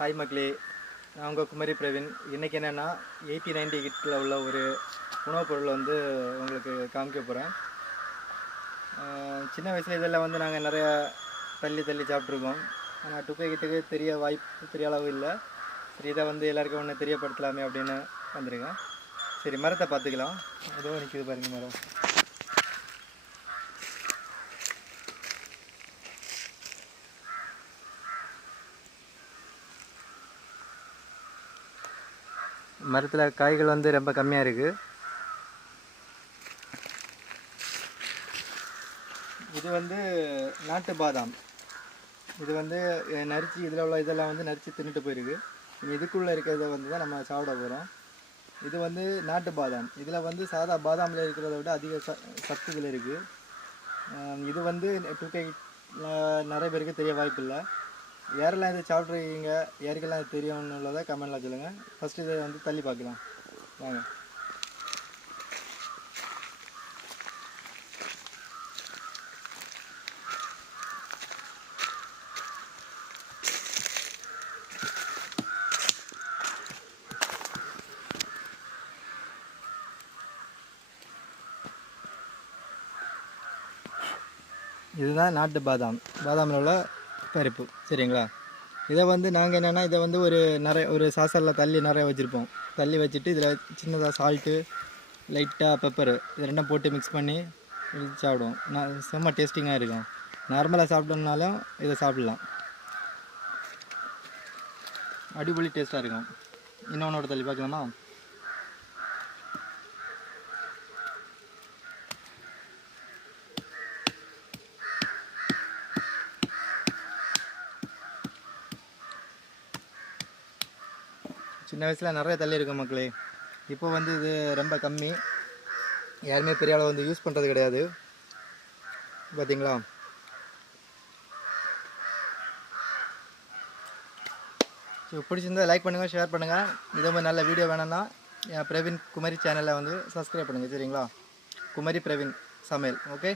Hi மக்களே, நான் உங்கள் குமரி பிரவீன். இன்றைக்கி என்னென்னா 80-90 கிட்டில் உள்ள ஒரு உணவுப் பொருளை வந்து உங்களுக்கு காமிக்க போகிறேன். சின்ன வயசில் இதெல்லாம் வந்து நாங்கள் நிறையா தள்ளி சாப்பிட்ருக்கோம். ஆனால் 2K கிட்டுக்கு தெரிய வாய்ப்பு பெரிய அளவு இல்லை. சரி, இதை வந்து எல்லாருக்கும் ஒன்று தெரியப்படுத்தலாமே அப்படின்னு வந்துருங்க. சரி, மரத்தை பார்த்துக்கலாம். ஏதோ நிற்கிது பாருங்கள் மரம். மரத்தில் காய்கள் வந்து ரொம்ப கம்மியாக இருக்குது. இது வந்து நாட்டு பாதாம். இது வந்து நரிச்சி இதில் உள்ள இதெல்லாம் வந்து நரிச்சி தின்னுட்டு போயிருக்கு. இதுக்குள்ளே இருக்கிறத வந்து தான் நம்ம சாப்பிட போகிறோம். இது வந்து நாட்டு பாதாம். இதில் வந்து சாதா பாதாமில் இருக்கிறத விட அதிக சத்து இதில் இருக்குது. இது வந்து 2K நிறைய பேருக்கு தெரிய வாய்ப்பு இல்லை. யாரெல்லாம் இதை சாப்பிட்ருக்கீங்க, யாருக்கெல்லாம் இது தெரியும்னு உள்ளதை கமெண்டில் சொல்லுங்கள். ஃபஸ்ட்டு இதை வந்து தள்ளி பார்க்கலாம் வாங்க. இதுதான் நாட்டு பாதாமில் உள்ள பருப்பு, சரிங்களா? இதை வந்து நாங்கள் என்னென்னா இதை வந்து ஒரு சாசலில் தள்ளி நிறைய வச்சுருப்போம். தள்ளி வச்சுட்டு இதில் சின்னதாக சால்ட்டு, லைட்டாக பெப்பரு இது ரெண்டும் போட்டு மிக்ஸ் பண்ணி சாப்பிடுவோம். செம்ம டேஸ்டிங்காக இருக்கும். நார்மலாக சாப்பிட்டோம்னாலும் இதை சாப்பிட்லாம். அடிப்பொலி டேஸ்ட்டாக இருக்கும். இன்னொன்னோட தள்ளி பார்க்கலாமா? சின்ன வயசில் நிறைய தள்ளி இருக்கும் மக்களே. இப்போ வந்து இது ரொம்ப கம்மி. யாருமே பெரிய அளவு வந்து யூஸ் பண்ணுறது கிடையாது. பார்த்தீங்களா? ஸோ பிடிச்சிருந்தா லைக் பண்ணுங்கள், ஷேர் பண்ணுங்கள். இதே மாதிரி நல்ல வீடியோ வேணும்னா என் பிரவீன் குமரி சேனலை வந்து சப்ஸ்கிரைப் பண்ணுங்கள், சரிங்களா? குமரி பிரவீன் சமையல். ஓகே.